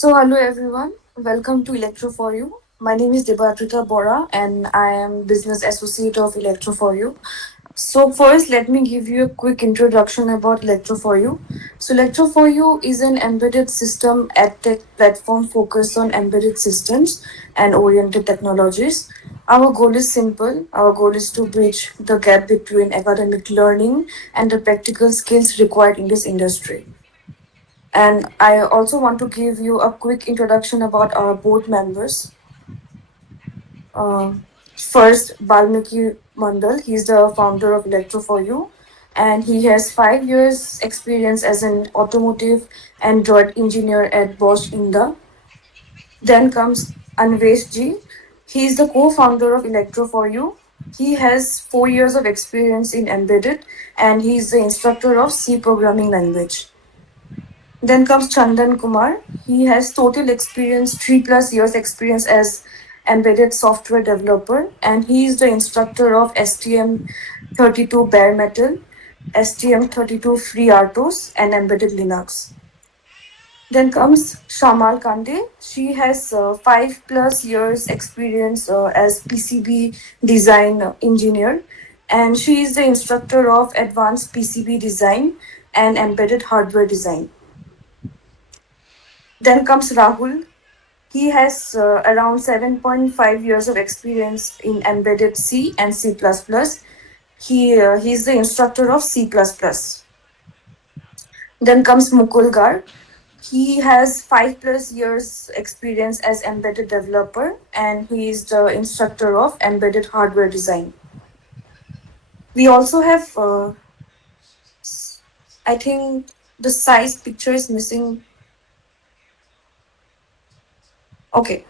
Hello everyone. Welcome to Electro for You. My name is Debatrita Bora and I am Business Associate of Electro for You. First, let me give you a quick introduction about Electro for You. Electro for You is an embedded system edtech platform focused on embedded systems and oriented technologies. Our goal is simple. Our goal is to bridge the gap between academic learning and the practical skills required in this industry. And I also want to give you a quick introduction about our board members. Um, First, Balmiki Mandal, he's the founder of Electro for You, and he has 5 years experience as an automotive Android engineer at Bosch India. Then comes Anvesh Ji. He is the co-founder of Electro for You. He has 4 years of experience in embedded, and he is the instructor of C programming language. Then comes Chandan Kumar. He has total experience, 3+ years experience as embedded software developer, and he is the instructor of STM32 bare metal, STM32 FreeRTOS, and embedded Linux. Then comes Shamal Kande. She has 5+ years experience as PCB design engineer, and she is the instructor of advanced PCB design and embedded hardware design. Then comes Rahul. He has around 7.5 years of experience in embedded C and C++. He's the instructor of C++. Then comes Mukul Gar. He has 5+ years experience as embedded developer and he is the instructor of embedded hardware design. We also have, I think the size picture is missing. Okay.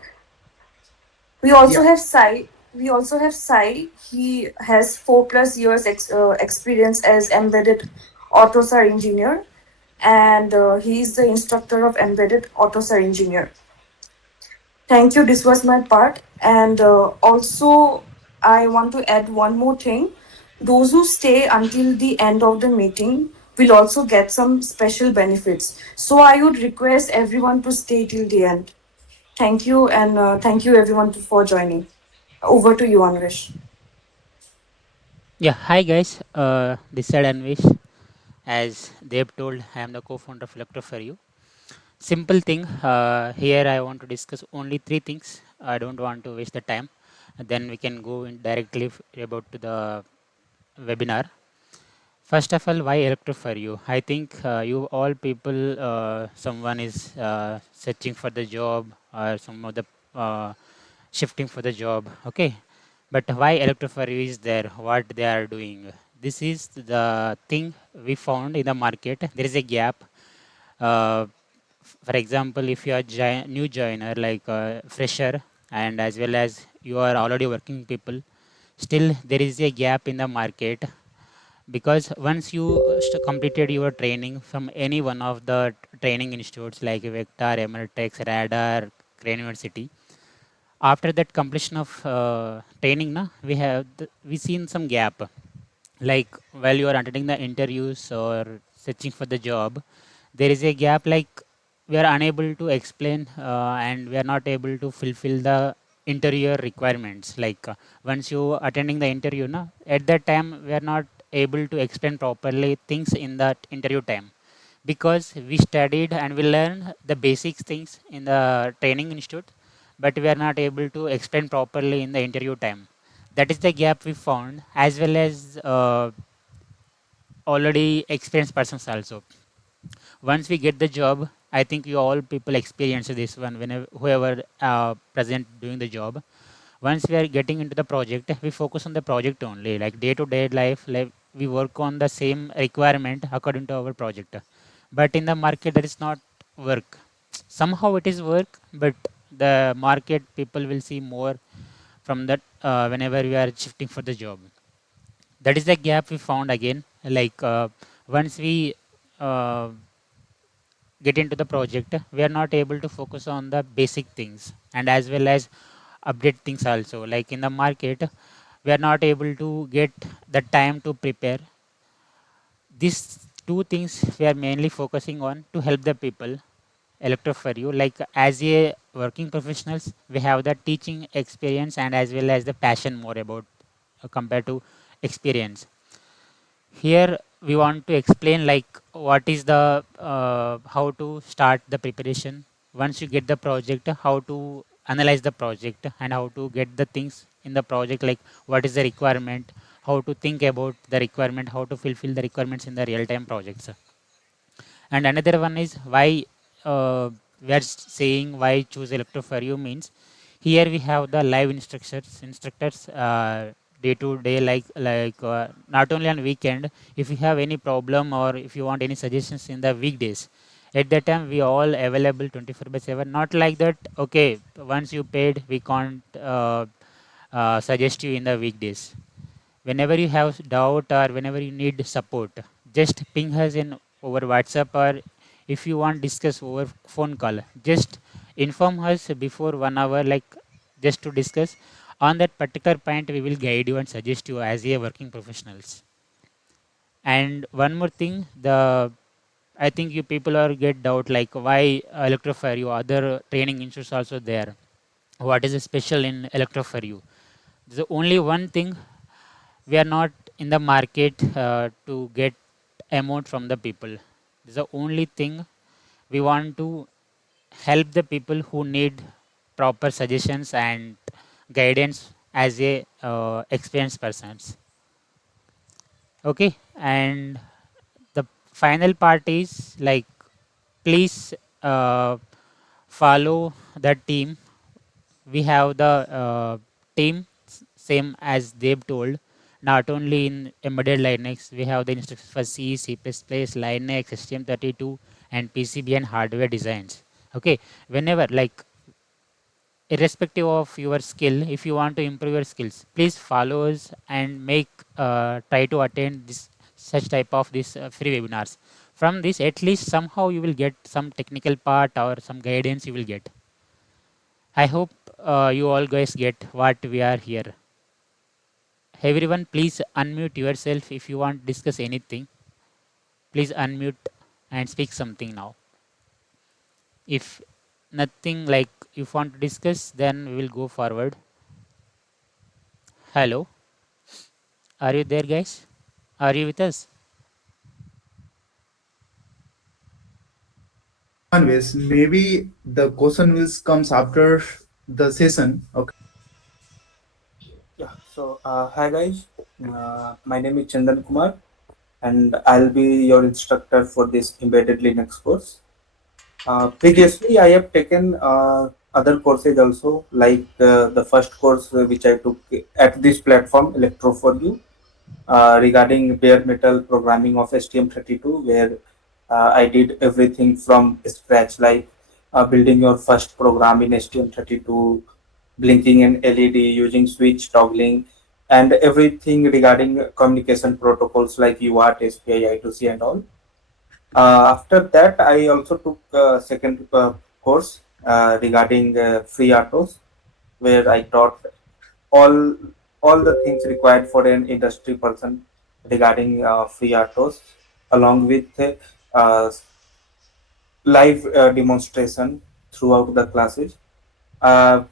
We also Yeah, have Sai. We also have Sai. He has 4+ years experience as embedded AutoSAR engineer, and he is the instructor of embedded AutoSAR engineer. Thank you. This was my part, and also I want to add one more thing. Those who stay until the end of the meeting will also get some special benefits. So I would request everyone to stay till the end. Thank you, and thank you everyone for joining. Over to you, Anvesh. Yeah, hi guys. This side Anvish. As they've told, I am the co-founder of Electro for You. Simple thing. Here I want to discuss only three things. I don't want to waste the time. Then we can go in directly about to the webinar. First of all, why Electro for You? I think you all people, someone is searching for the job or some of the shifting for the job. Okay, but why Electro for You is there? What they are doing? This is the thing we found in the market. There is a gap. Uh, for example, if you are new joiner like fresher and as well as you are already working people, still there is a gap in the market because once you completed your training from any one of the training institutes like Vector, MLTech, Radar, Crane University, after that completion of training, we have we seen some gap. Like while you are attending the interviews or searching for the job, there is a gap. Like we are unable to explain and we are not able to fulfill the interviewer requirements. Like once you attending the interview, at that time we are not able to explain properly things in that interview time because we studied and we learned the basic things in the training institute, but we are not able to explain properly in the interview time. That is the gap we found, as well as already experienced persons also. Once we get the job, I think you all people experience this one whenever whoever present doing the job. Once we are getting into the project, we focus on the project only, like day to day life. Like we work on the same requirement according to our project. But in the market, that is not work. Somehow it is work, but the market people will see more from that whenever we are shifting for the job. That is the gap we found again. Like once we uh, get into the project, we are not able to focus on the basic things and as well as update things also. Like in the market, we are not able to get the time to prepare. These two things we are mainly focusing on to help the people. electro for you. Like as a working professionals, we have the teaching experience and as well as the passion more about compared to experience. Here we want to explain like what is the how to start the preparation. Once you get the project, how to analyze the project and how to get the things in the project, like what is the requirement, how to think about the requirement, how to fulfill the requirements in the real time projects. And another one is why we are saying why choose electro for you means here we have the live instructors day to day, not only on weekend. If you have any problem or if you want any suggestions in the weekdays, at that time we all available 24 by 7. Not like that, okay, once you paid we can't suggest you in the weekdays. Whenever you have doubt or whenever you need support, just ping us in over WhatsApp, or if you want discuss over phone call, just inform us before 1 hour, like just to discuss on that particular point. We will guide you and suggest you as a working professionals. And one more thing, the I think you people are get doubt like why electrofire you, other training institutes also there, what is special in electrofire you. There's only one thing, we are not in the market to get amount from the people. This is the only thing. We want to help the people who need proper suggestions and guidance as a experienced persons. Okay, and the final part is like please follow the team. We have the team same as they've told. Not only in embedded Linux, we have the instructions for C, C++, Linux, STM32, and PCB and hardware designs. Okay, whenever like irrespective of your skill, if you want to improve your skills, please follow us and make try to attend this such type of this free webinars. From this, at least somehow you will get some technical part or some guidance you will get. I hope you all guys get what we are here. Everyone, please unmute yourself if you want to discuss anything. Please unmute and speak something now. If nothing like you want to discuss, then we will go forward. Hello, are you there, guys? Are you with us? Anyways, maybe the question will comes after the session. Okay. Yeah, so hi guys, my name is Chandan Kumar and I'll be your instructor for this embedded Linux course. Previously, I have taken other courses also, like the first course which I took at this platform, Electro for You, regarding bare metal programming of STM32, where I did everything from scratch, like building your first program in STM32, blinking an LED using switch toggling, and everything regarding communication protocols like UART, SPI, I2C, and all. After that, I also took a second course regarding free autos, where I taught all all the things required for an industry person regarding free autos, along with uh, live demonstration throughout the classes.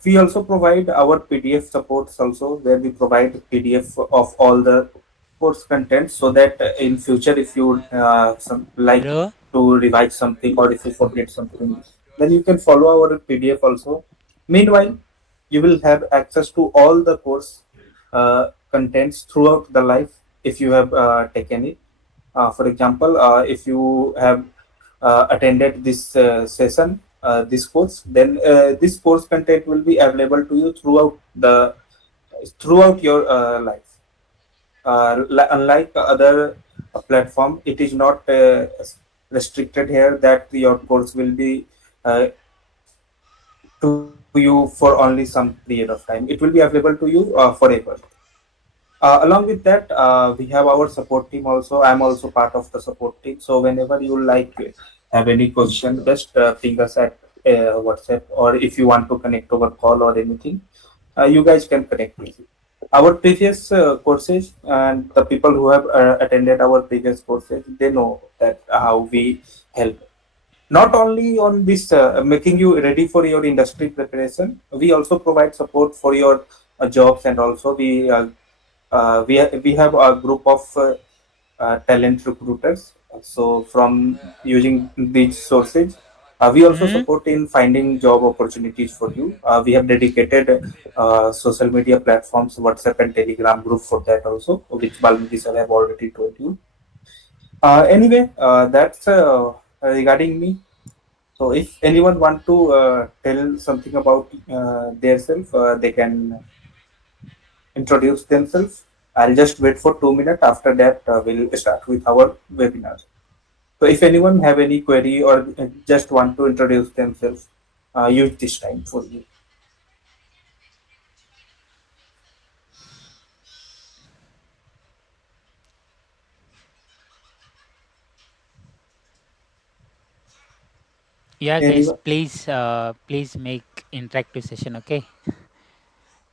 We also provide our PDF supports also, where we provide PDF of all the course content, so that in future, if you like Bro, to revise something or if you forget something, then you can follow our PDF also. Meanwhile, you will have access to all the course contents throughout the life if you have taken it. For example, if you have attended this session, this course, then this course content will be available to you throughout your life. Unlike other platform, it is not restricted here that your course will be to you for only some period of time. It will be available to you forever. Along with that, we have our support team also. I'm also part of the support team. So whenever you like have any question, just ping us at WhatsApp, or if you want to connect over call or anything, you guys can connect with it. Our previous courses and the people who have attended our previous courses, they know that how we help. Not only on this making you ready for your industry preparation, we also provide support for your jobs, and also we have a group of talent recruiters. So from using these sources, we also Hmm? support in finding job opportunities for you. We have dedicated social media platforms, WhatsApp and Telegram group for that also, which Balmiti sir have already told you. Anyway, that's regarding me. So if anyone want to tell something about their self, they can introduce themselves. I'll just wait for 2 minutes. After that, we'll start with our webinar. So if anyone have any query or just want to introduce themselves, use this time for you. Yeah, guys, Anyone? please make interactive session. Okay,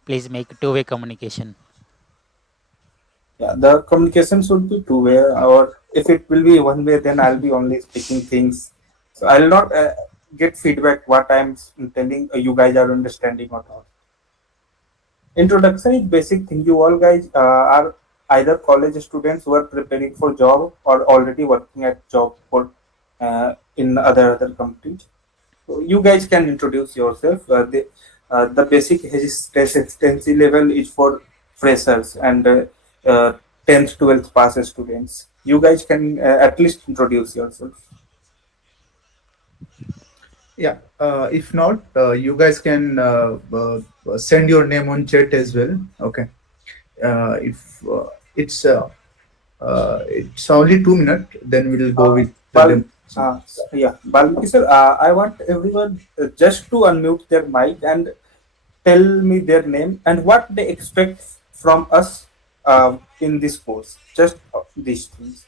please make two-way communication. Yeah, the communication should be two-way, or if it will be one way, then I'll be only speaking things. So I'll not get feedback what I'm telling you guys are understanding or not. Introduction is basic thing. You all guys are either college students who are preparing for job or already working at job for in other companies. So you guys can introduce yourself. The basic hesitancy level is for freshers and 10th 12th pass students. You guys can at least introduce yourself. Yeah. If not, you guys can send your name on chat as well. Okay. If it's it's only 2 minutes, then we'll go Uh, with the Bal, demonstration. yeah, Balmiti sir, I want everyone just to unmute their mic and tell me their name and what they expect from us in this course. Just these things.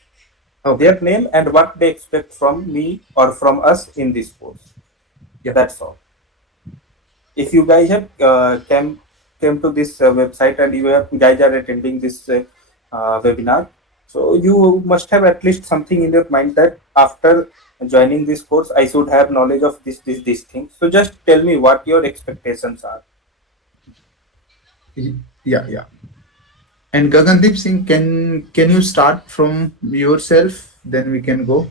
Okay. Their name and what they expect from me or from us in this course. Yeah. That's all. If you guys have came to this website and you have guys are attending this webinar, so you must have at least something in your mind that after joining this course, I should have knowledge of this thing. So just tell me what your expectations are. Yeah. Yeah. And Gagandeep Singh, can you start from yourself? Then we can go.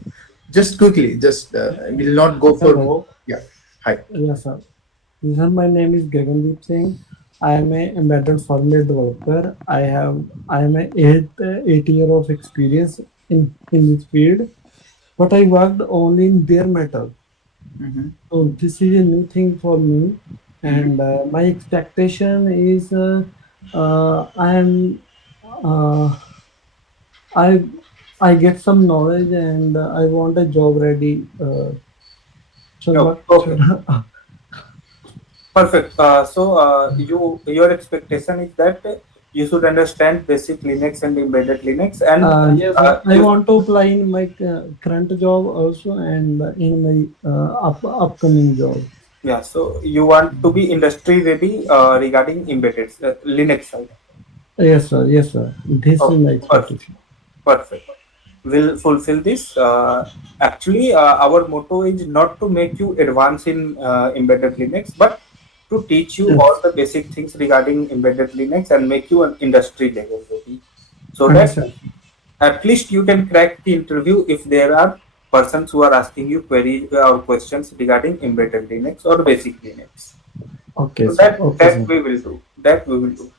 Just quickly. Just we'll not go for. Hello. Yeah. Hi. Yes, sir. Sir, my name is Gagandeep Singh. I am a embedded firmware developer. I am a 8 year of experience in this field, but I worked only in bare metal. Mm-hmm. So this is a new thing for me, Mm-hmm. and my expectation is I am uh, I I get some knowledge and I want a job ready. So Oh, what okay. should Perfect. Your expectation is that you should understand basic Linux and embedded Linux, and yes, I you want to apply in my current job also and in my upcoming job. yeah. So you want to be industry ready regarding embedded Linux side. Yes, sir. Yes, sir. This is Oh, my perfect. expectation. Perfect. Will fulfill this. Actually, our motto is not to make you advance in embedded Linux, but to teach you all Yes, the basic things regarding embedded Linux and make you an industry level ready, so that understand. at least you can crack the interview if there are persons who are asking you queries or questions regarding embedded Linux or basic Linux. Okay, So sir. Okay, that sir. we will do. That we will do.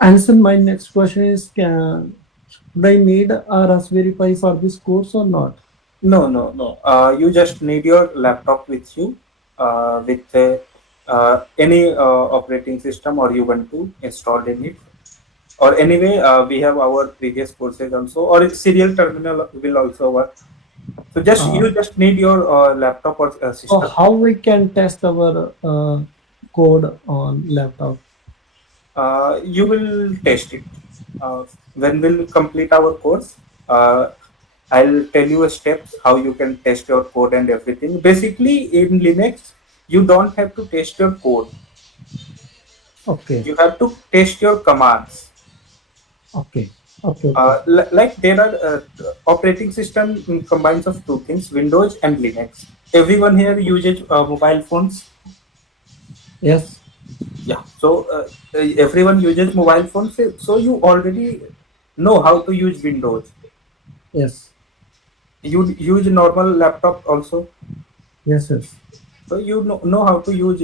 And sir, my next question is: should I need a Raspberry Pi for this course or not? No, no, no. You just need your laptop with you, with any operating system or Ubuntu installed in it. Or anyway, we have our previous courses also, or serial terminal will also work. So just Uh, you just need your laptop or so system. how we can test our code on laptop? You will test it. When we'll complete our course, uh, I'll tell you steps how you can test your code and everything. Basically, in Linux, you don't have to test your code. Okay, You have to test your commands. okay, okay, okay. Like there are operating system combines of two things, Windows and Linux. Everyone here uses mobile phones. Yes. Yeah. So everyone uses mobile phones. So you already know how to use Windows. Yes. You use normal laptop also. Yes. Yes. So you know how to use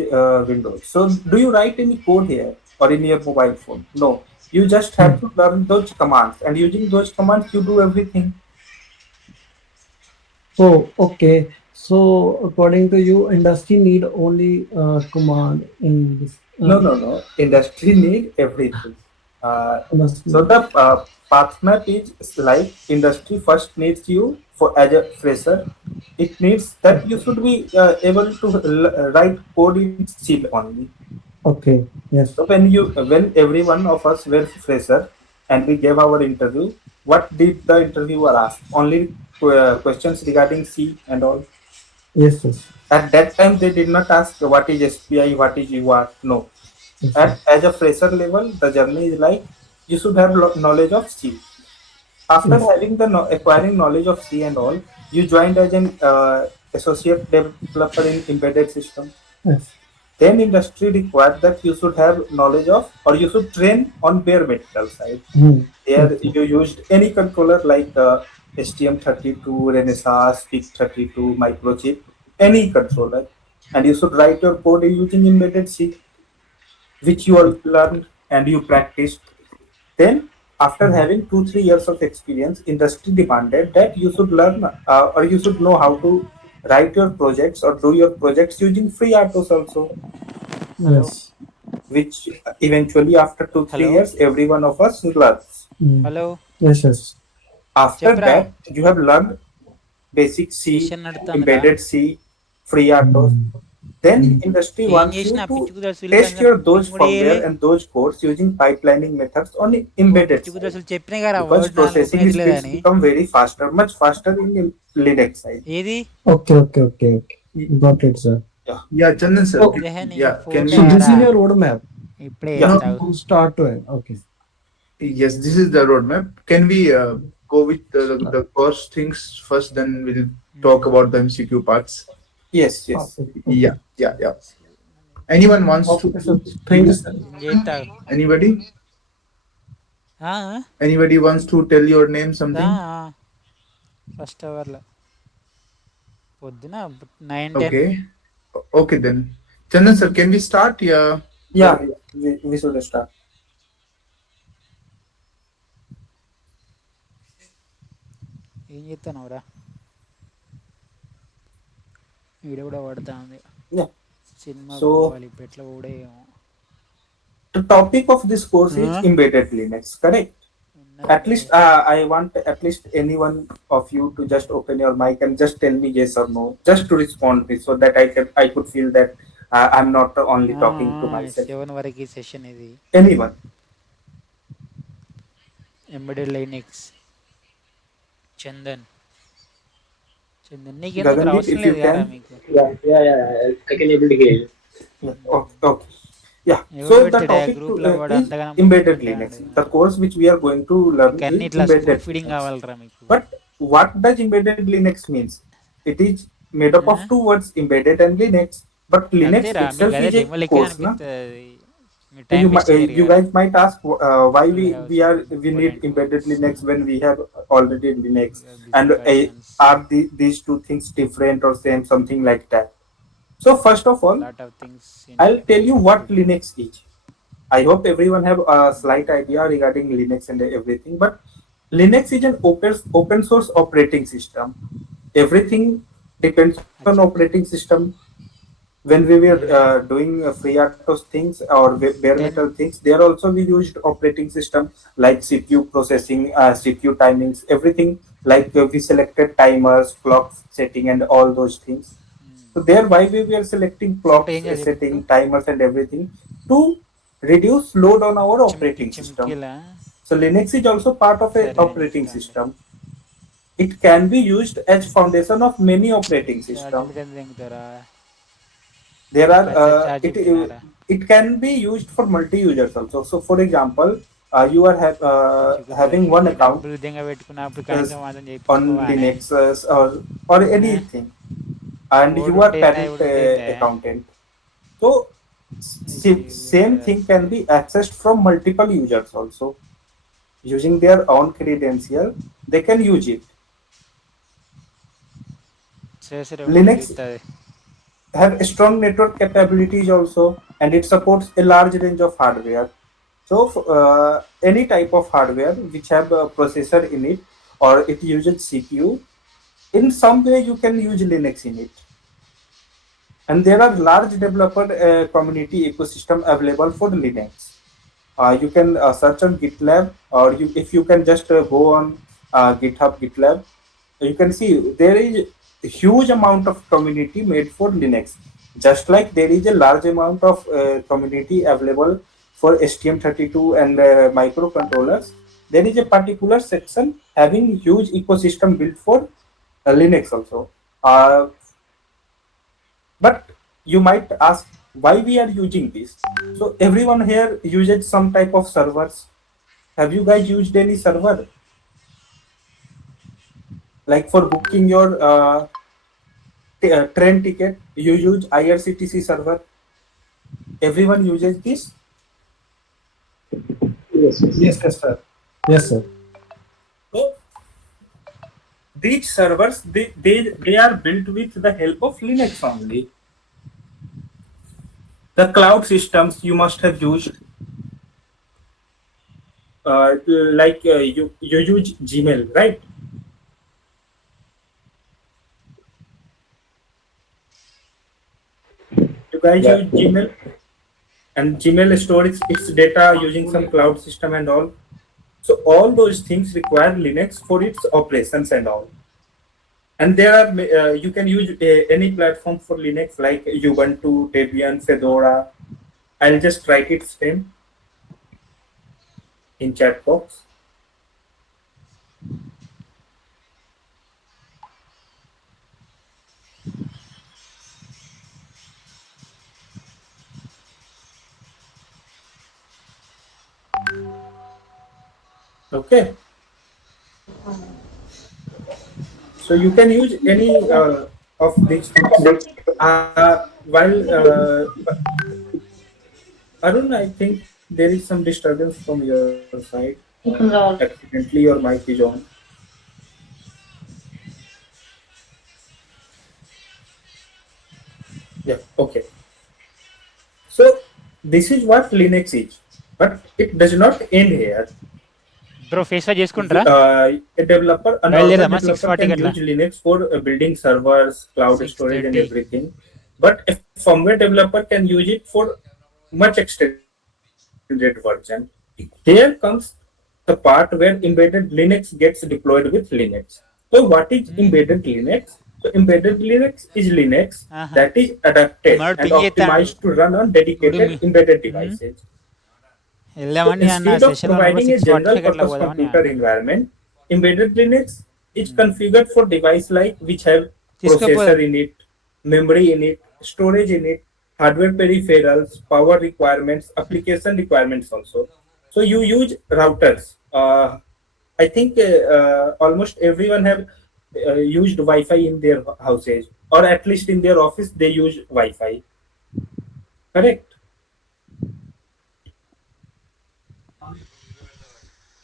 Windows. So do you write any code here or in your mobile phone? No. You just have Hmm. to learn those commands, and using those commands, you do everything. Oh, okay. So according to you, industry need only command in this No, no, no. Industry need everything. Uh, industry. so the path map is like industry first needs you for as a fresher. It needs that you should be able to write code in C only. Okay. Yes. So when every one of us were fresher and we gave our interview, what did the interviewer ask? Only questions regarding C and all. Yes. Yes. At that time, they did not ask what is SPI, what is UR. No. Yes. Yes. At as a fresher level, the journey is like you should have knowledge of C. After Yes. having the acquiring knowledge of C and all, you joined as an associate developer in embedded system. Yes. Then industry required that you should have knowledge of or you should train on bare metal side. Hmm. There Okay. you used any controller like STM32, Renesas, PIC32, microchip, any controller, and you should write your code using embedded C, which you all learned and you practiced. Then, after Hmm. having 2 3 years of experience, industry demanded that you should learn or you should know how to write your projects or do your projects using free autos also, Hello, Yes. which eventually after two three hello, years every one of us learns. Hmm. hello. Yes. Yes. After Chepra, that, you have learned basic C, session నడుతుందిరా. embedded C, free autos. Hmm. Then Hmm. industry ఏం wants చేసిన you to పిచ్చి కుదరసు వీళ్ళకి test దాని your those ping కూడా చేయలే. firmware and those codes using pipelining methods on the oh embedded పిచ్చి side కుదరసు చెప్పినా కదా because వర్డ్ నాలుగు ఓపెన్ processing అవుతలేదా speeds అని. become very faster, much faster in the Linux side. ఏది Okay. Okay. Okay. Okay. Got it, sir. Yeah, Yeah, Chandan sir. So, దేహ నీ Yeah, can photo so we? this aura is your roadmap ఇప్పుడే yeah, No, వేస్తావు. from start to end. Okay. yes, this is the roadmap. Can we go with Uh, the course things first, then we'll talk about the MCQ parts? yes, yes. Okay. Okay. Yeah, yeah, yeah. Anyone wants to Okay, sir. give Thank you, it? sir. చేస్తావు. Anybody? Anybody wants to tell your name something? First అవర్లో పొద్దున 9 10. Okay. Okay then. Chandan sir, can we start? Yeah. Yeah, yeah. We should start. ఏం చేస్తానవరా, video కూడా పడతా ఉంది. Yeah. సినిమాకి So పోవాలి ఇప్పుడు ఎట్లా కూడా ఏమో the topic of this course is Huh? embedded Linux, correct? At ఉన్నది. least I want at least any one of you to just open your mic and just tell me yes or no, just to respond me, so that I could feel that I'm not only talking to myself. 7 వరకు ఈ session ఇది. Anyone? Embedded Linux. Chandan నీకెందుకు Gagandeep, అవసరం if you లేదు కదా can. మీకు. I can able to hear you. Yeah. Okay. Okay. Yeah. ఎవరు So the పెట్టాడు topic గ్రూప్లో to, కూడా is అంతగానం embedded పెట్టాడు. Linux. The course which we are going to learn Kanni is ఇట్లా స్కూల్ embedded ఫీడింగ్ Linux. కావాలరా మీకు. But what does embedded Linux means? It is made up of Huh? two words, embedded and Linux. But Linux అంతేరా మీకు itself అదే is a demo లెక్క course, na? అనిపిస్తుంది. మీరు So time waste చేయరు you కదా. guys might ask why Full house, we need important embedded words. Linux when we have already Linux, Busy and persons. are these two things different or same, something like that. So first of all, Lot of things in I'll tell you what different. Linux is. I hope everyone have a slight idea regarding Linux and everything. But Linux is an open source operating system. Everything depends on Achha. operating system. When we were doing FreeRTOS things or bare Then metal things, there also we used operating system like CPU processing, CPU timings, everything. Like we selected timers, clock setting, and all those things. So there, why we were selecting sound clocks, ఏం చేయాలి setting ఇప్పుడు? timers, and everything to reduce load on our operating system. చిమ్కిలా So Linux is also part of a సరే operating next system. It can be used as foundation of many operating system. ఛార్జీలు కింద దింగుతారా? There are charge it పెట్టినారా? it can be used for multi users also. So for example, you are having one account డబ్బులు దింగ పెట్టుకున్నప్పుడు uh, కనీసం మాత్రం on చేయించుకోవాలి. Linux or anything. and you are ఓడుంటేనే parent ఇవిడుంటేందే accountant. So same ఇది thing can be accessed from multiple users also using their own credential. They can use it. చేసిరేమో Linux తెలుస్తుంది. have strong network capabilities also, and it supports a large range of hardware. So any type of hardware which have a processor in it or it uses CPU, in some way you can use Linux in it. And there are large developer community ecosystem available for Linux. You can search on GitLab, or if you can just go on GitHub, GitLab, you can see there is a huge amount of community made for Linux. Just like there is a large amount of community available for STM32 and microcontrollers, there is a particular section having huge ecosystem built for Linux also. But you might ask why we are using this. So everyone here uses some type of servers. Have you guys used any server? Like for booking your train ticket, you use IRCTC server. Everyone uses this. Yes, yes. Yes, yes, sir. Yes, sir. So these servers, they are built with the help of Linux only. The cloud systems you must have used, you use Gmail, right? You guys Yeah. use Gmail, and Gmail stores its data using some cloud system and all. So all those things require Linux for its operations and all. And there are you can use any platform for Linux like Ubuntu, Debian, Fedora. I'll just write its name in chat box. Okay, so you can use any of these things. While Arun, I think there is some disturbance from your side. Accidentally, your mic is on. Yeah. Okay. So this is what Linux is, but it does not end here. Bro face wash చేసుకుంటారా? A normal బయలుదేరదామా developer 6:40 can అట్లా? use Linux for building servers, cloud storage, and 6:30. everything. But a firmware developer can use it for much extended version. Here comes the part where embedded Linux gets deployed with Linux. So what is embedded Linux? So embedded Linux is Linux that ఆహా! is adapted and మనోడు ping optimized చేత్తాండు. to run on ఇప్పుడు dedicated embedded devices. So వెళ్దామని అన్న instead of సెషన్‌లో ఉన్నప్పుడు providing a general 6:45 అట్లా purpose పోదామని computer అన్నా. environment, embedded Linux is configured for device like which have processor తీసుకుపోదాం. in it, memory in it, storage in it, hardware peripherals, power requirements, application requirements also. So you use routers. I think almost everyone have used Wi-Fi in their houses, or at least in their office they use Wi-Fi. Correct?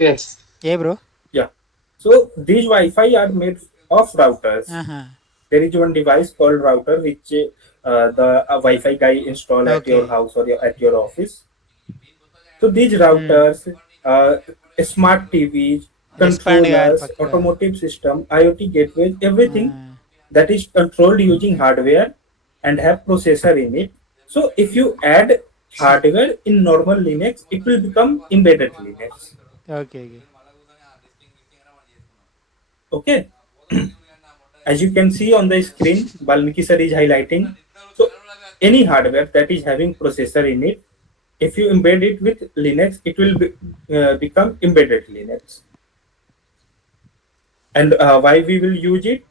Yes. A bro? Yeah. So these Wi-Fi are made of routers. ఆహా! There is one device called router which the Wi-Fi guy install at okay. your house or at your office. So these హ్మ్. routers, smart TVs, respond కావాలి controllers, పక్కగా. automotive system, IoT gateways, ఆ! everything that is controlled using hardware and have processor in it. So if you add hardware in normal Linux, it will become embedded Linux. Okay. Okay. Okay. As you can see on the screen, Balmiki sir is highlighting. So any hardware that is having processor in it, if you embed it with Linux, it will become embedded Linux. And why we will use it?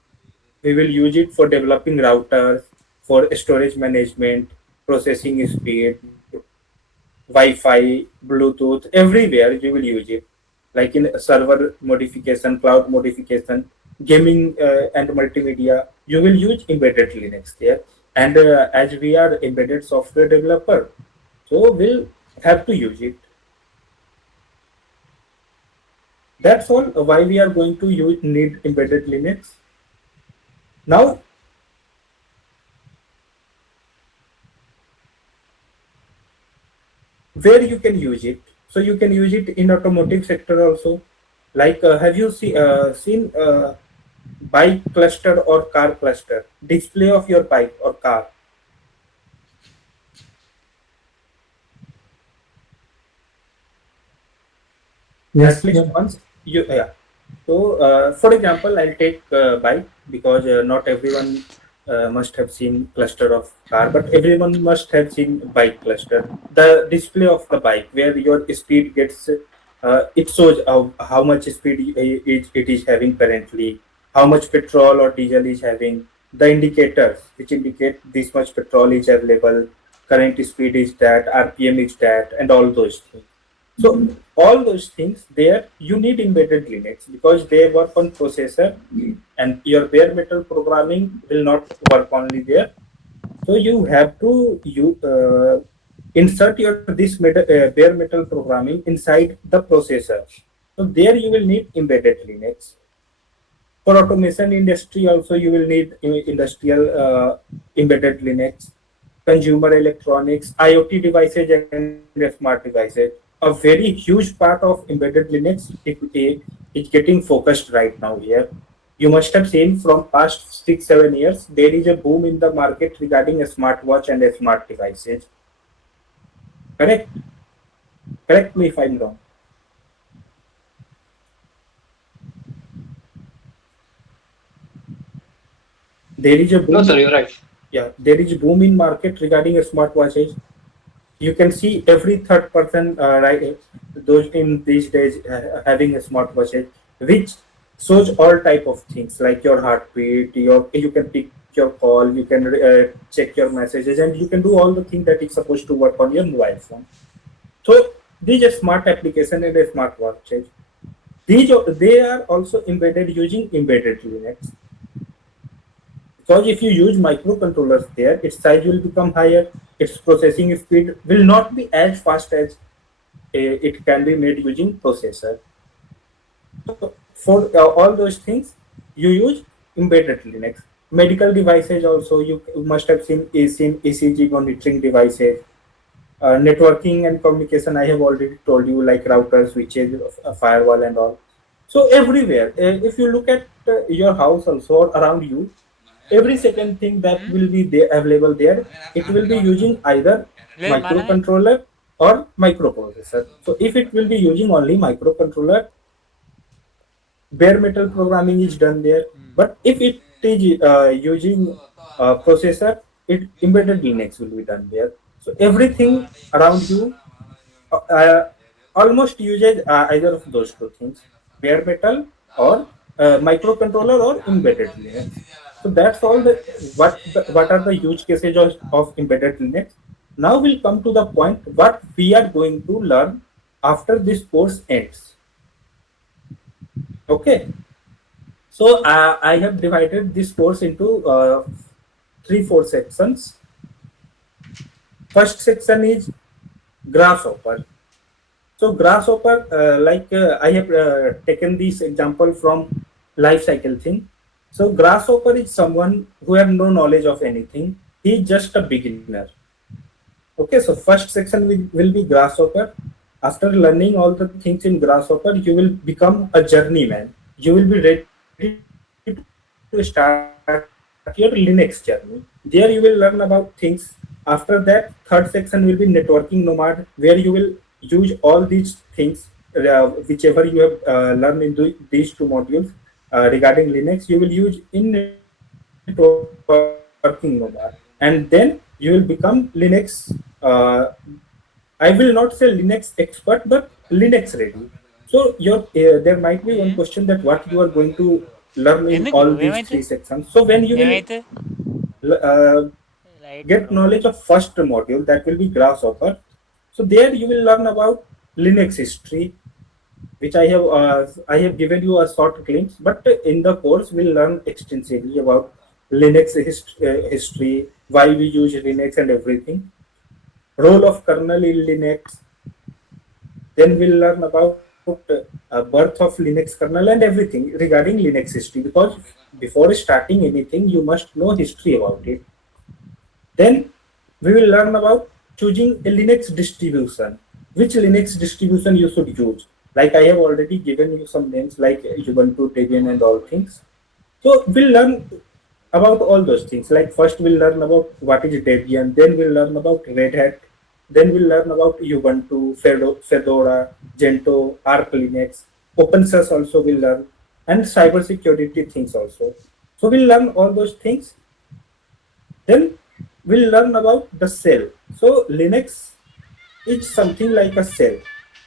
We will use it for developing routers, for storage management, processing speed, Wi-Fi, Bluetooth, everywhere you will use it. Like in server modification, cloud modification, gaming and multimedia, you will use embedded Linux there. And as we are embedded software developer, so we'll have to use it. That's all why we are going to need embedded Linux. Now, where you can use it. So you can use it in automotive sector also. Like, have you seen bike cluster or car cluster? Display of your bike or car. At Yes, least sir. once you, yeah. So, for example, I'll take bike because not everyone must have seen cluster of car, but everyone must have seen bike cluster. The display of the bike, where your speed gets, it shows how much speed it is having currently, how much petrol or diesel is having, the indicators which indicate this much petrol is available, current speed is that, RPM is that, and all those things. So all those things there you need embedded Linux because they work on processor and your bare metal programming will not work only there. So you have to insert your bare metal programming inside the processor. So there you will need embedded Linux. For automation industry also you will need industrial embedded Linux, consumer electronics, IoT devices and smart devices. A very huge part of embedded Linux is getting focused right now here. You must have seen from past 6-7 years there is a boom in the market regarding a smartwatch and a smart devices. Correct? Correct me if I'm wrong. There is a No, boom. sir, you're right. Yeah, there is a boom in market regarding a smartwatches. You can see every third person right those in these days having a smartwatch which shows all type of things like your heartbeat, your you can pick your call, you can check your messages, and you can do all the things that is supposed to work on your mobile phone. So these are smart application and a smartwatches. They are also embedded using embedded Linux, because if you use microcontrollers there, its size will become higher, its processing speed will not be as fast as it can be made using processor. So for all those things, you use embedded Linux. Medical devices also, you must have seen ECG monitoring devices. Networking and communication, I have already told you, like routers, switches, firewall, and all. So everywhere, if you look at your house also or around you, every second thing that will be there available there, it will be using either లేదు మనమే microcontroller or microprocessor. So if it will be using only microcontroller, bare metal programming is done there. But if it is using processor, it embedded Linux will be done there. So everything around you uh, almost uses either of those two things, bare metal or microcontroller or embedded Linux. So that's all what are the use cases of embedded Linux. Now we'll come to the point what we are going to learn after this course ends. Okay, so I have divided this course into 3-4 sections. First section is grasshopper. So grasshopper, I have taken this example from life cycle thing. So grasshopper is someone who have no knowledge of anything. He is just a beginner. Okay, so first section will be grasshopper. After learning all the things in grasshopper, you will become a journeyman. You will be ready to start your Linux journey. There you will learn about things. After that, third section will be networking nomad, where you will use all these things, whichever you have learned in these two modules regarding Linux, you will use in networking nomad, and then you will become Linux. I will not say Linux expert, but Linux ready. So your there might be one question that what you are going to learn in all these three sections. So when you will ఎందుకు ఏమైతే ఏమైతే get light knowledge of bro first module, that will be grasshopper. So there you will learn about Linux history, which I have given you a short glimpse. But in the course, we'll learn extensively about history, why we use Linux and everything, role of kernel in Linux. Then we'll learn about birth of Linux kernel and everything regarding Linux history. Because before starting anything, you must know history about it. Then we will learn about choosing a Linux distribution. Which Linux distribution you should use. Like I have already given you some names like Ubuntu, Debian, and all things. So we'll learn about all those things. Like first we'll learn about what is Debian, then we'll learn about Red Hat, then we'll learn about Ubuntu, Fedora, Gentoo, Arch Linux, open source also we'll learn, and cyber security things also. So we'll learn all those things. Then we'll learn about the shell. So Linux is something like a shell,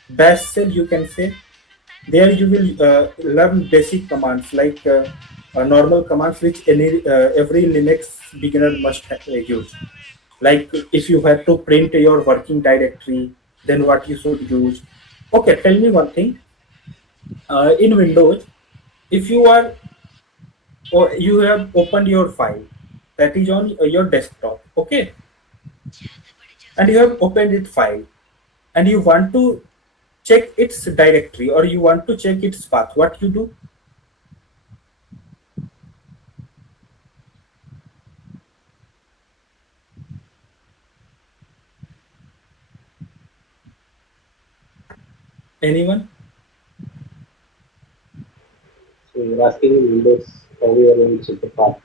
bash shell you can say. There you will learn basic commands like normal commands which every Linux beginner must use. Like if you have to print your working directory, then what you should use. Okay, tell me one thing. In Windows, if you are or you have opened your file that is on your desktop, okay, and you have opened it file and you want to check its directory or you want to check its path, what you do? Anyone? So you're asking in Windows how we are going to check the path.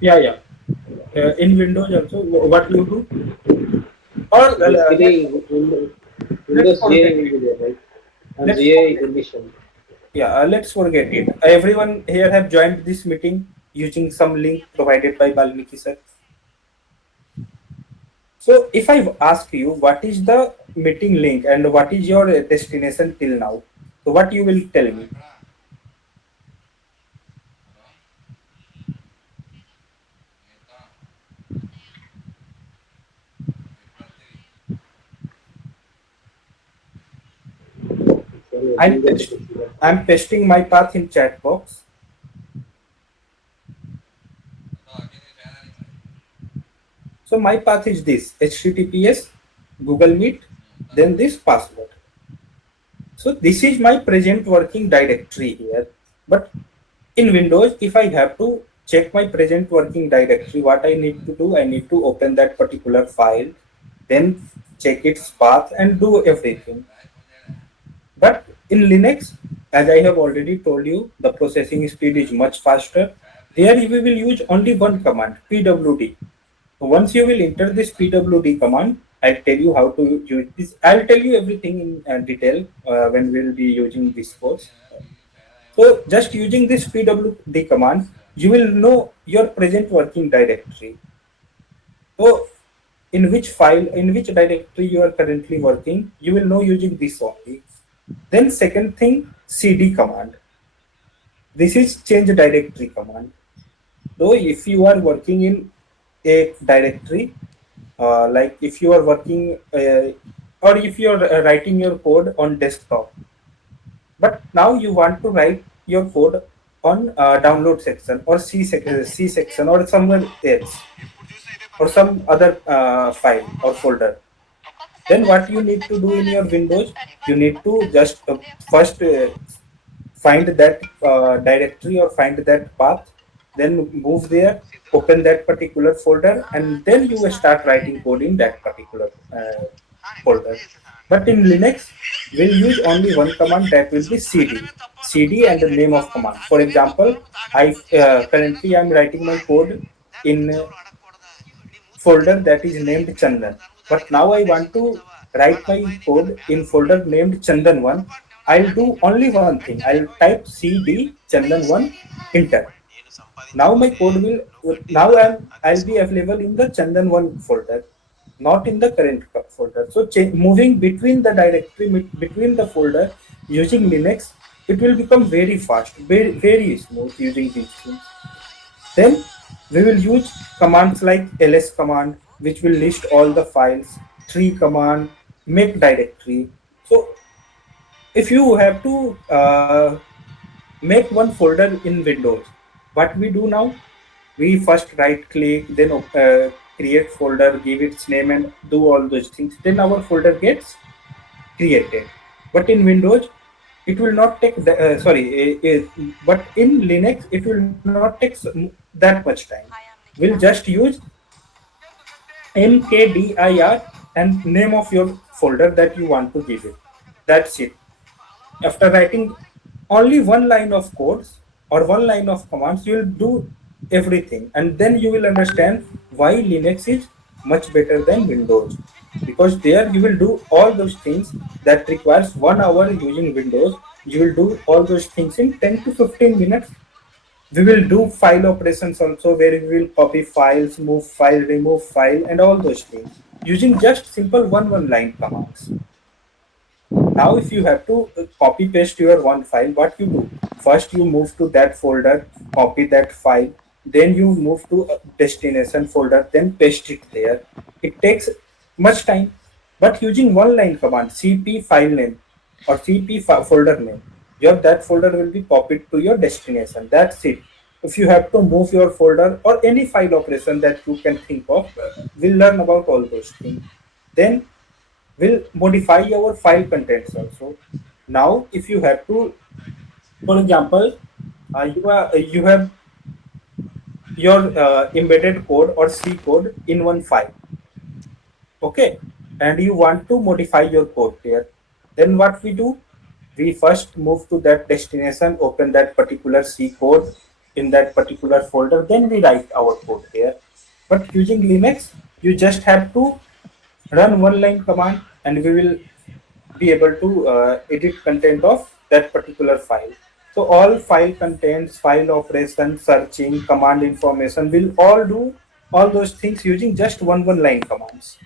Yeah, yeah. In Windows also, what you do? Or Basically, let's Windows GA forget will it. be there, right? And Let's GA forget. edition. Yeah, let's forget it. Everyone here have joined this meeting using some link provided by Balmiki sir. So if I ask you what is the meeting link and what is your destination till now, so what you will tell me? Sorry, I I'm didn't get the test- question. I'm pasting my path in chat box. So my path is this: HTTPS, Google Meet, then this password. So this is my present working directory here. But in Windows, if I have to check my present working directory, what I need to do, I need to open that particular file, then check its path and do everything. But in Linux, as I have already told you, the processing speed is much faster. There we will use only one command, pwd. So once you will enter this pwd command, I'll tell you how to use this. I'll tell you everything in detail when we'll be using this course. So just using this pwd command, you will know your present working directory. So in which file, in which directory you are currently working, you will know using this only. Then second thing, cd command. This is change directory command. So if you are working in a directory, like if you are working or if you are writing your code on desktop, but now you want to write your code on download section or C section or somewhere else or some other file or folder, then what you need to do in your Windows, you need to just first find that directory or find that path, then move there, open that particular folder, and then you start writing code in that particular folder. But in Linux, we'll use only one command, that will be cd and the name of command. For example, I currently I'm writing my code in folder that is named Chandan. But now I want to write my code in folder named Chandan1. I'll do only one thing. I'll type cd Chandan1 enter. Now my code will I'll be available in the Chandan1 folder, not in the current folder. So moving between the directory between the folder using Linux, it will become very fast, very smooth using these things. Then we will use commands like ls command, which will list all the files, tree command, make directory. So If you have to make one folder in Windows, what we do now, we first right click, then create folder, give its name and do all those things, then our folder gets created. But in Windows it will not take the, but in Linux it will not take that much time. We'll just use mkdir and name of your folder that you want to give it. That's it. After writing only one line of codes or one line of commands, you will do everything, and then you will understand why Linux is much better than Windows, because there you will do all those things that requires 1 hour using Windows. You will do all those things in 10 to 15 minutes. We will do file operations also, where we will copy files, move file, remove file, and all those things using just simple one line commands. Now if you have to copy paste your one file, what you do, first you move to that folder, copy that file, then you move to a destination folder, then paste it there. It takes much time. But using one line command, cp file name or cp folder name, your that folder will be copied to your destination. That's it. If you have to move your folder or any file operation that you can think of, we'll learn about all those things. Then will modify our file contents also. Now, if you have to, for example, you have your embedded code or C code in one file, okay, and you want to modify your code there. Then what we do? We first move to that destination, open that particular C code in that particular folder, then we write our code there. But using Linux, you just have to run one line command and we will be able to edit content of that particular file. So all file contents, file operation, searching, command information will all do all those things using just one line commands.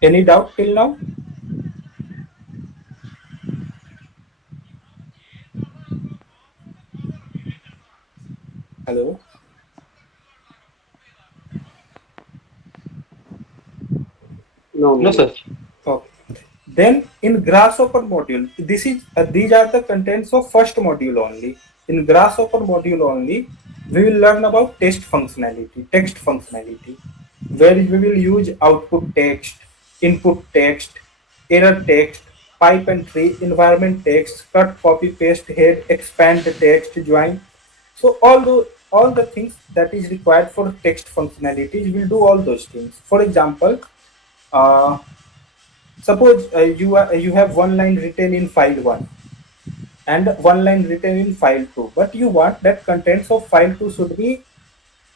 Any doubt till now? Hello. No, no, No, no. sir. Okay. Then in Grasshopper module, this is these are the contents of first module only. In Grasshopper module only, we will learn about text functionality, where we will use output text, input text, error text, pipe and tree, environment text, cut, copy, paste, head, expand the text, join. So all the things that is required for text functionalities, we'll do all those things. For example, uh, suppose you have one line written in file 1 and one line written in file 2, but you want that contents of file 2 should be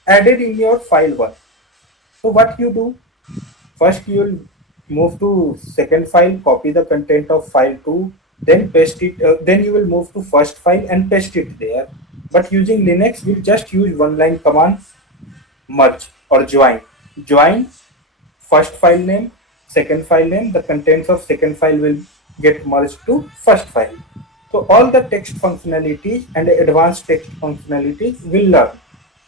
added in your file 1. So what you do? First you will move to second file, copy the content of file 2, then paste it. Then you will move to first file and paste it there. But using Linux, we'll just use one line command, merge or join. Join first file name, second file name, the contents of second file will get merged to first file. So all the text functionalities and the advanced text functionalities will learn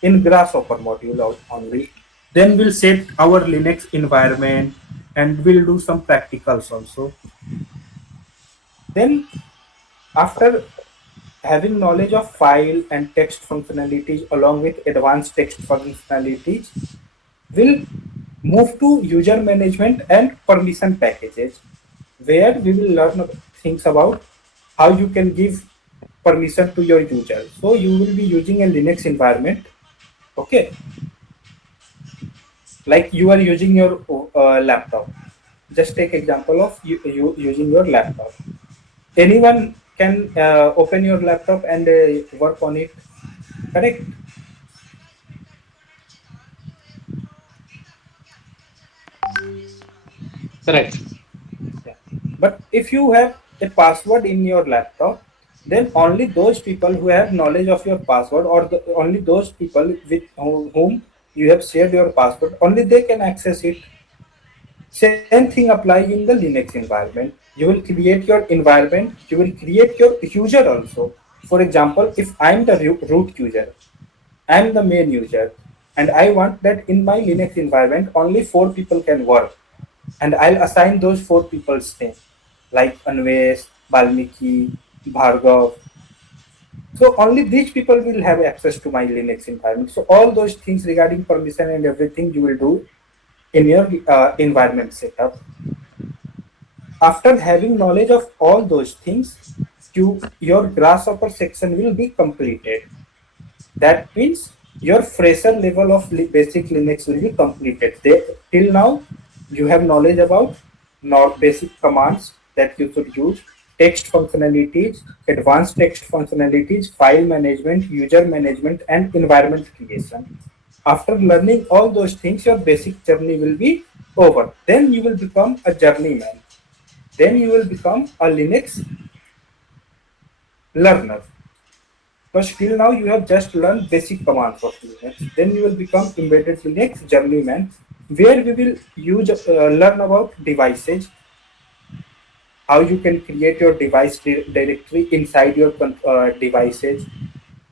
in Grasshopper module only. Then we'll set our Linux environment and we'll do some practicals also. Then after having knowledge of file and text functionalities along with advanced text functionalities, we'll move to user management and permission packages, where we will learn things about how you can give permission to your user. So you will be using a Linux environment, okay, like you are using your laptop. Just take example of you using your laptop. Anyone can open your laptop and work on it, correct? Correct. Yeah. But if you have a password in your laptop, then only those people who have knowledge of your password, or only those people with whom you have shared your password, only they can access it. Same thing applies in the Linux environment. You will create your environment, you will create your user also. For example, if I'm the root user, I'm the main user, and I want that in my Linux environment only 4 people can work. and I'll assign those four people's name, like Anvesh, Balmiki, Bhargav. So only these people will have access to my Linux environment. So all those things regarding permission and everything you will do in your environment setup. After having knowledge of all those things, your grasshopper section will be completed. That means your fresher level of basic Linux will be completed. Till now, you have knowledge about not basic commands that you should use, text functionalities, advanced text functionalities, file management, user management, and environment creation. After learning all those things, your basic journey will be over. Then you will become a journeyman. Then you will become a Linux learner. Because till now you have just learned basic commands of Linux. Then you will become embedded Linux journeyman, where we will use learn about devices, how you can create your device directory inside your devices.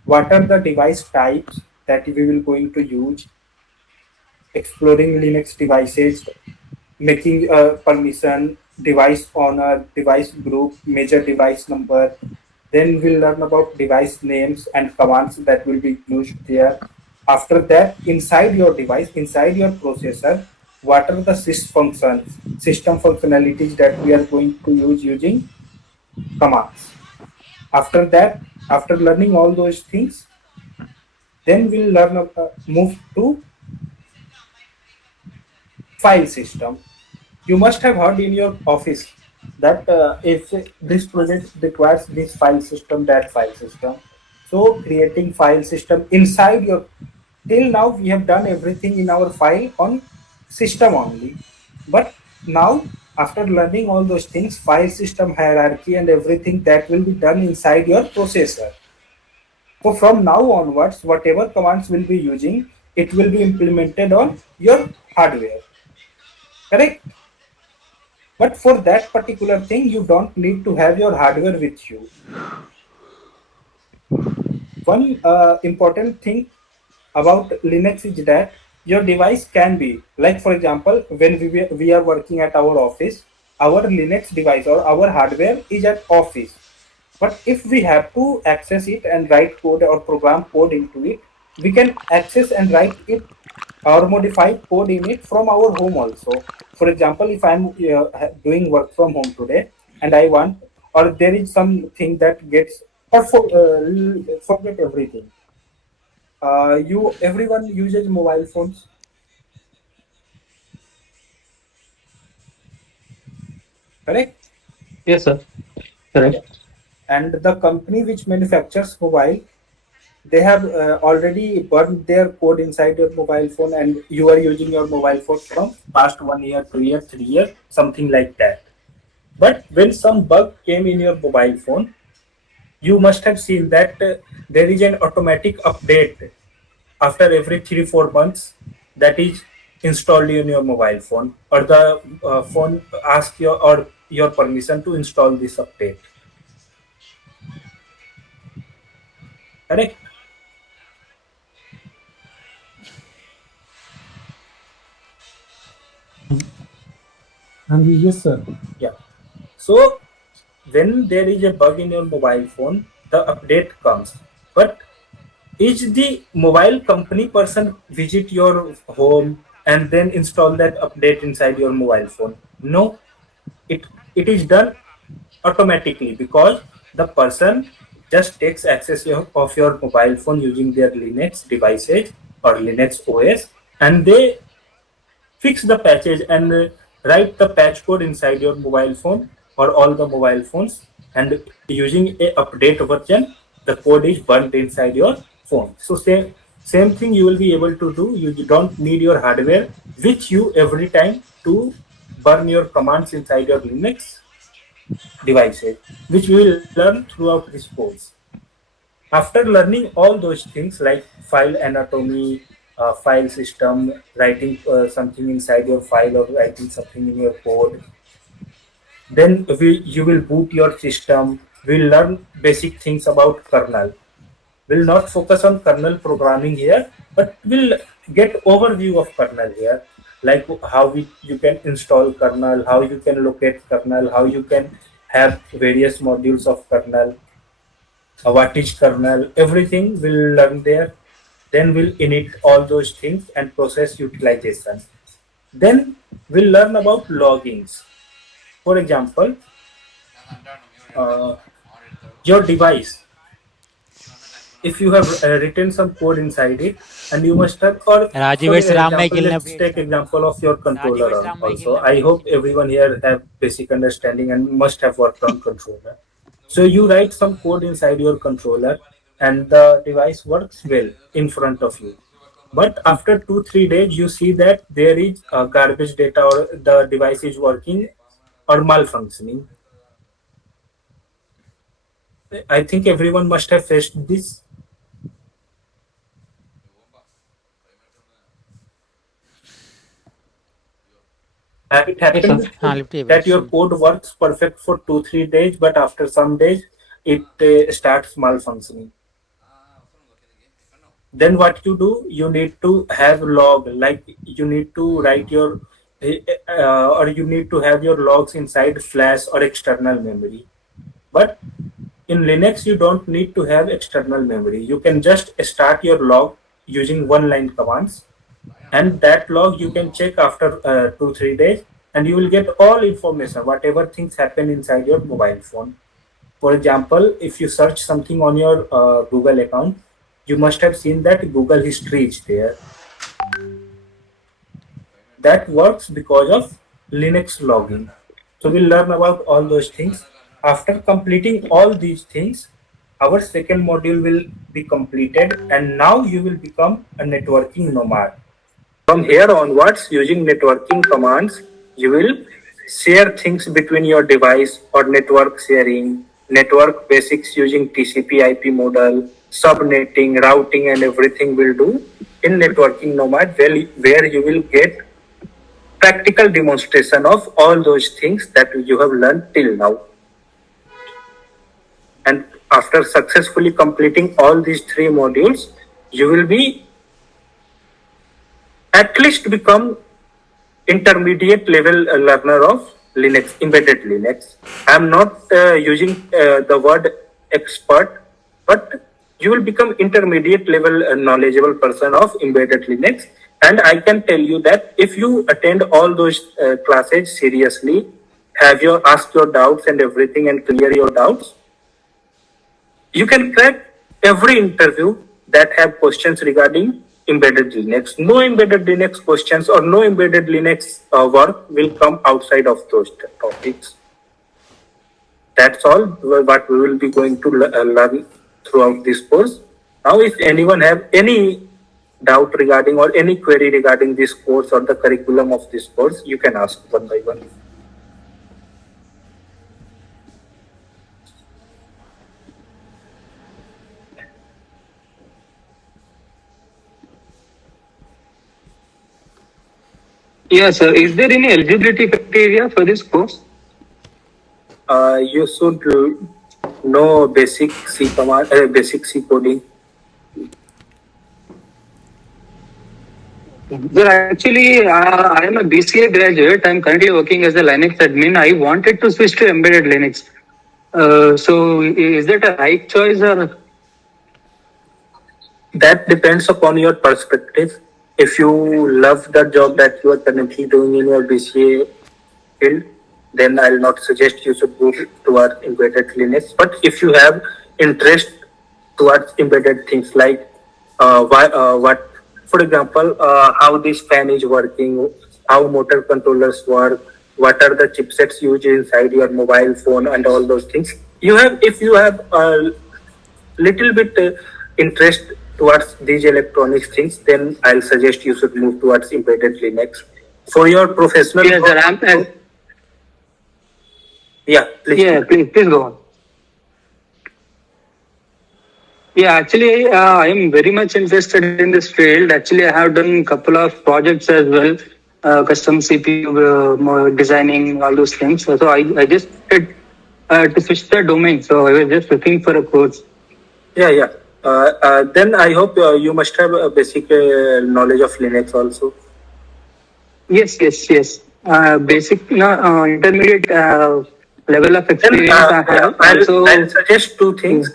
What are the device types that we will going to use? Exploring Linux devices, making permission, device owner, device group, major device number. Then we'll learn about device names and commands that will be used there. After that, inside your device, inside your processor, what are the system functionalities that we are going to use using commands. After that, after learning all those things, then we'll move to file system. You must have heard in your office that if this project requires this file system, that file system. So creating file system inside your, till now we have done everything in our file on system only. But now after learning all those things, file system hierarchy and everything that will be done inside your processor. So from now onwards, whatever commands will be using, it will be implemented on your hardware. Correct? But for that particular thing, you don't need to have your hardware with you. One important thing about Linux is that your device can be, like for example, when we are working at our office, our Linux device or our hardware is at office. But if we have to access it and write code or program code into it, we can access and write it or modify code in it from our home also. For example, if I'm doing work from home today and I want, or there is something that gets, or forget everything. Everyone uses mobile phones, correct? Yes, sir. Yeah. Correct. And the company which manufactures mobile, they have already burned their code inside your mobile phone, and you are using your mobile phone from past 1 year, 2 year, 3 year, something like that. But when some bug came in your mobile phone, you must have seen that there is an automatic update after every 3 4 months that is installed in your mobile phone, or the phone asks your permission to install this update. Correct? And yes, sir. Yeah. So when there is a bug in your mobile phone, the update comes. But is the mobile company person visit your home and then install that update inside your mobile phone? No, it it is done automatically, because the person just takes access of your mobile phone using their Linux devices or Linux OS, and they fix the patches and write the patch code inside your mobile phone or all the mobile phones, and using a update version, the code is burnt inside your phone. So same thing you will be able to do. You don't need your hardware with you every time to burn your commands inside your Linux devices, which we will learn throughout this course. After learning all those things like file anatomy, file system, writing something inside your file or writing something in your code, then you will boot your system. We'll learn basic things about kernel. We'll not focus on kernel programming here, but we'll get overview of kernel here. like you can install kernel, how you can locate kernel, how you can have various modules of kernel, what is kernel, everything we'll learn there. Then we'll init all those things and process utilization. Then we'll learn about loggings. For example, uh, your device, if you have written some code inside it, and you must have, or Rajiv, for it's Ram example, Michael. let's take example of your controller also. I hope everyone here have basic understanding and must have worked on controller. So you write some code inside your controller, and the device works well in front of you. But after 2 3 days, you see that there is garbage data, or the device is working or malfunctioning. I think everyone must have faced this. Have it Yes, sir. happened with you that your code works perfect for 2 3 days, but after some days it starts malfunctioning? Then what you do? You need to have log, like you need to write your, or you need to have your logs inside flash or external memory. But in Linux, you don't need to have external memory. You can just start your log using one line commands, and that log you can check after 2 3 days, and you will get all information, whatever things happen inside your mobile phone. For example, if you search something on your Google account, you must have seen that Google history is there. That works because of Linux logging. So we'll learn about all those things. After completing all these things, our second module will be completed, and now you will become a networking nomad. From here onwards, using networking commands, you will share things between your device, or network sharing, network basics using TCP IP model, subnetting, routing, and everything will do in networking nomad, where you will get practical demonstration of all those things that you have learned till now. And after successfully completing all these three modules, you will be at least become intermediate level learner of Linux, embedded Linux. I'm not using the word expert, but you will become intermediate level knowledgeable person of embedded Linux. And I can tell you that if you attend all those classes seriously, have your ask your doubts and everything, and clear your doubts, you can crack every interview that have questions regarding embedded Linux. No embedded Linux questions or no embedded Linux work will come outside of those topics. That's all what we will be going to learn throughout this course. Now, if anyone have any doubt regarding or any query regarding this course or the curriculum of this course, you can ask one by one. Yes, sir. Is there any eligibility criteria for this course? You should know basic C command, basic C coding. Sir, actually, I am a BCA graduate. I'm currently working as a Linux admin. I wanted to switch to embedded Linux. So, is that a right choice or? That depends upon your perspective. If you love the job that you are currently doing in your BCA field, then I'll not suggest you should go towards embedded Linux. But if you have interest towards embedded things, like what, for example, how this fan is working, how motor controllers work, what are the chipsets used inside your mobile phone, and all those things. If you have a little bit interest towards these electronics things, then I'll suggest you should move towards embedded Linux. For your professional, Yes, sir. yeah, please. Yeah, please go on. Yeah, actually, I am very much interested in this field. Actually, I have done a couple of projects as well, custom CPU designing, all those things. So I just wanted to switch the domain. So I was just looking for a course. Yeah. Then I hope you must have a basic knowledge of Linux also. Yes, yes, yes. Basic, no, intermediate level of Then experience I have. I'll Also, suggest two things.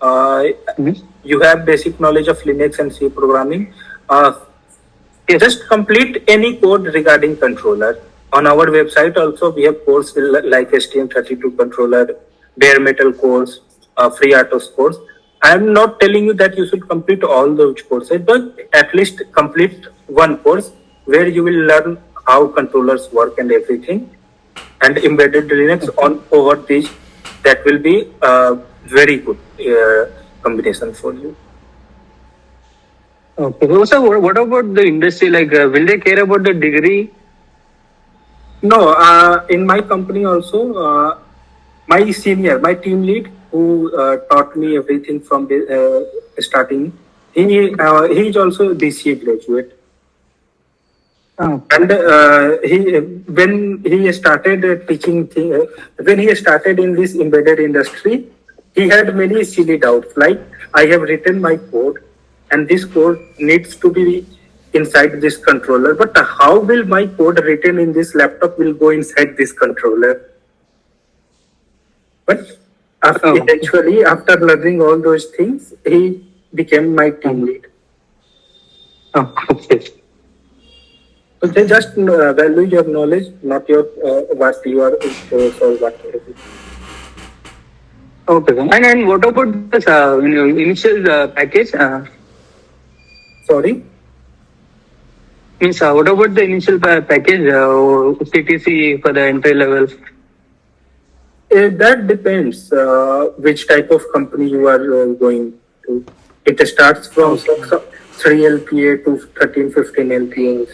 Uh, Mhm. you have basic knowledge of Linux and C programming. Yes. Just complete any code regarding controller. On our website also we have course like STM32 controller, bare metal course, free autos course. I am not telling you that you should complete all those courses, but at least complete one course where you will learn how controllers work and everything, and embedded Linux on over this. That will be a very good combination for you. Okay. So, what about the industry? Like, will they care about the degree? No, in my company also, my senior, my team lead, who taught me everything from the starting, he is also BCA graduate, Okay. and he when he started teaching, when he started in this embedded industry, he had many silly doubts. Like, I have written my code, and this code needs to be inside this controller. But how will my code written in this laptop will go inside this controller? But Oh, eventually, after learning all those things, he became my team lead. oh, okay. So they just value your knowledge, not your what you are course or what. Okay. And what about this initial package? Sorry. Means what about the initial package CTC for the entry level? That depends which type of company you are going to. It starts from Okay. 3 LPA to 13, 15 LPA.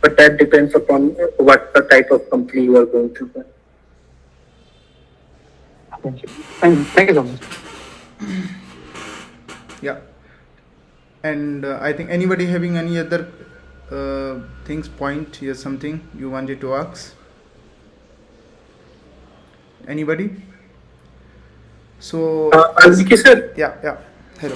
But that depends upon what the type of company you are going to. Thank you. Thank you so much. Yeah. And I think anybody having any other things, point here, something you wanted to ask? Anybody? So Vicky sir, yeah. Hello.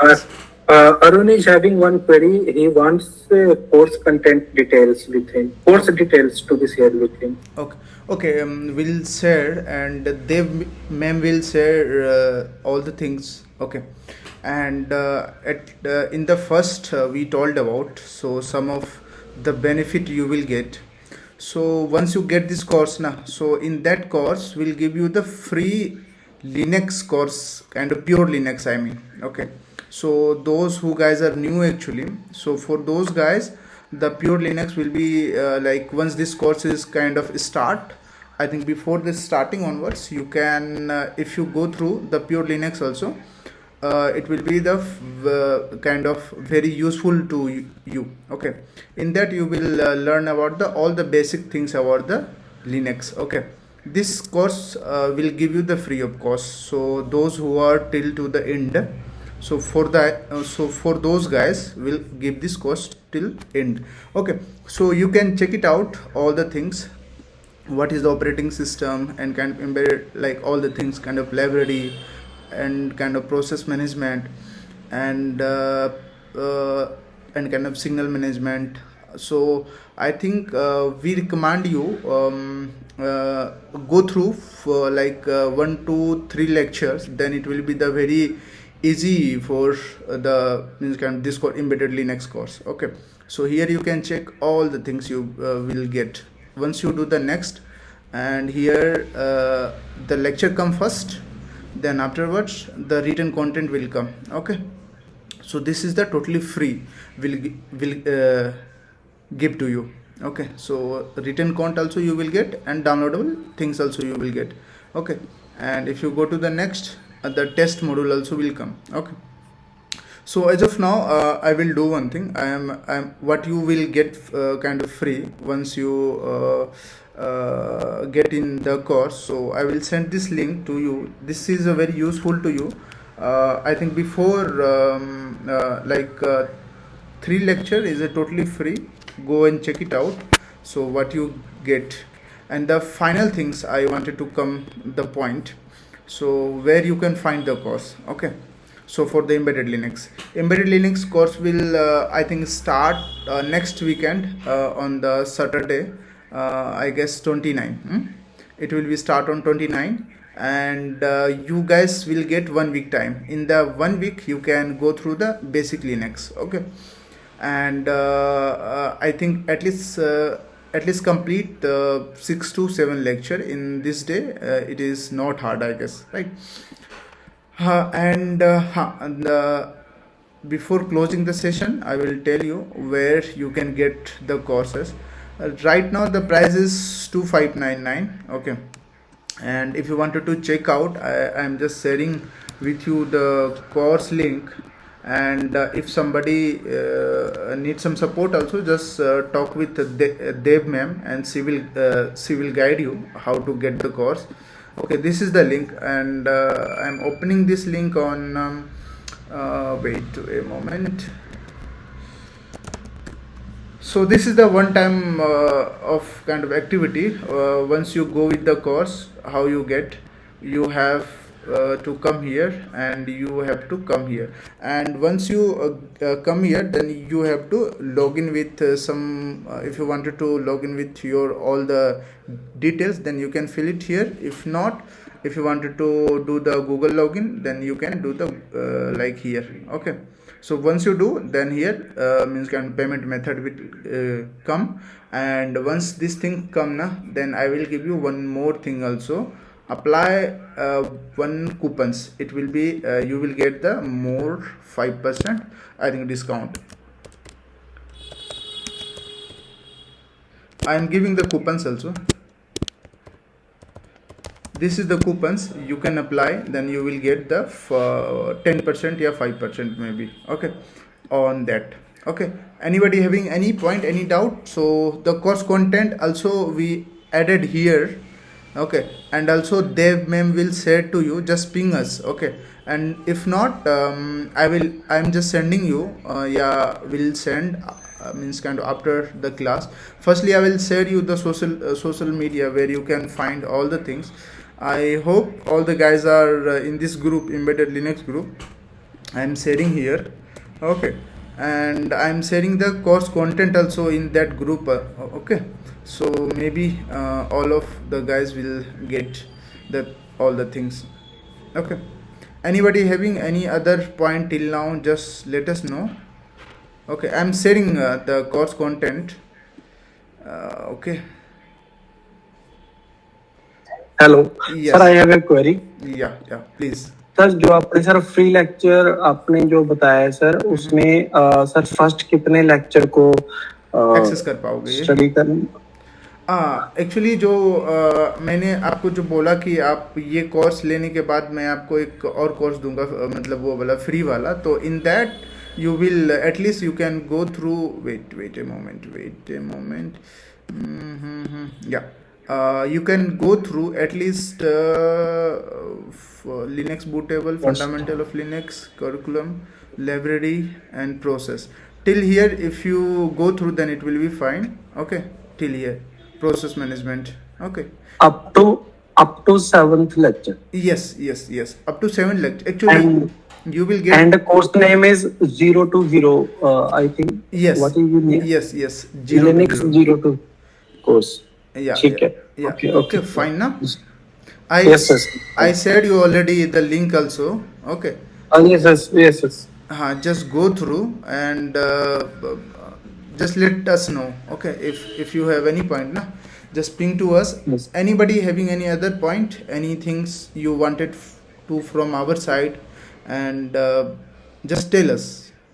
uh, Yes. Arun is having one query. He wants course content details with him. Course details to be shared with him. Okay. We'll share, and Dev ma'am will share all the things. Okay. And at in the first we told about, so some of the benefit you will get. So once you get this course now, so in that course we'll give you the free Linux course, kind of pure Linux, I mean. Okay. So those who guys are new actually, so for those guys the pure Linux will be like, once this course is kind of start, I think before this starting onwards, you can if you go through the pure Linux also, it will be the kind of very useful to you. Okay. In that you will learn about the all the basic things about the Linux. Okay. This course will give you the free of cost, so those who are till to the end, so for that so for those guys will give this course till end. Okay. So you can check it out, all the things, what is the operating system, and kind of embedded, like all the things, kind of library and kind of process management, and and kind of signal management. So I think we recommend you go through for like 1 to 3 lectures, then it will be the very easy for the means kind of this called embedded Linux course. Okay. So here you can check all the things you will get once you do the next. And here the lecture come first, then afterwards the written content will come. Okay. So this is the totally free, will give to you. Okay. So written content also you will get, and downloadable things also you will get. Okay. And if you go to the next, the test module also will come. Okay. So as of now I will do one thing. I'm what you will get kind of free once you get in the course. So I will send this link to you. This is a very useful to you. I think before like 3 lecture is a totally free. Go and check it out. So what you get, and the final things I wanted to come the point. So where you can find the course. Okay. So for the embedded linux course will I think start next weekend on the Saturday, I guess 29. It will be start on 29, and you guys will get 1 week time. In the 1 week you can go through the basic linux, okay? And I think at least complete 6 to 7 lecture in this day. It is not hard, I guess, right? And before closing the session, I will tell you where you can get the courses. Right now the price is 2599, okay? And if you wanted to check out, I am just sharing with you the course link. And if somebody needs some support also, just talk with Dev ma'am, and she will guide you how to get the course. Okay, this is the link, and I'm opening this link on wait a moment. So this is the one time of kind of activity. Once you go with the course, how you have to come here, and you have to come here. And once you come here, then you have to log in with some if you wanted to log in with your all the details, then you can fill it here. If not, if you wanted to do the Google login, then you can do the like here, okay? So once you do, then here means kind of payment method will come. And once this thing come na, then I will give you one more thing also. Apply one coupons. It will be you will get the more 5% I think discount. I am giving the coupons also. This is the coupons you can apply, then you will get the 10% or 5% maybe, okay, on that. Okay, anybody having any point, any doubt? So the course content also we added here, okay? And also Dev ma'am will share to you, just ping us, okay? And if not, I'm just sending you will send means kind of after the class. Firstly, I will share you the social media where you can find all the things. I hope all the guys are in this group, embedded linux group. I'm sharing here, okay? And I'm sharing the course content also in that group, okay? So maybe all of the guys will get all the things, okay? Anybody having any other point till now, just let us know. Okay, I'm sharing the course content, okay? Hello Yes. Sir, I have a query. Yeah, please. Sir, जो आपने sir free lecture आपने जो बताया है sir, उसमें sir first कितने lecture को access कर पाओगे स्टडी करना? एक्चुअली जो मैंने आपको जो बोला कि आप ये कोर्स लेने के बाद मैं आपको एक और कोर्स दूंगा, मतलब वो वाला फ्री वाला. तो in that you will at least you can go through wait a moment. You can go through at least Linux bootable, fundamental of Linux, curriculum, library, and process. Till here, if you go through, then it will be fine, okay? Till here, process management, okay? Up to 7th lecture. Yes, up to 7 lecture actually. And you will get, and the course name is 0 to 0, I think. Yes, what is your name? yes, Linux 0 to course. Yeah. Okay, fine now. Yes. I said you already the link also, okay? Yes. Just go through and just let us know, okay? If you have any point na, just ping to us. Yes. Anybody having any other point, any things you wanted to from our side, and just tell us,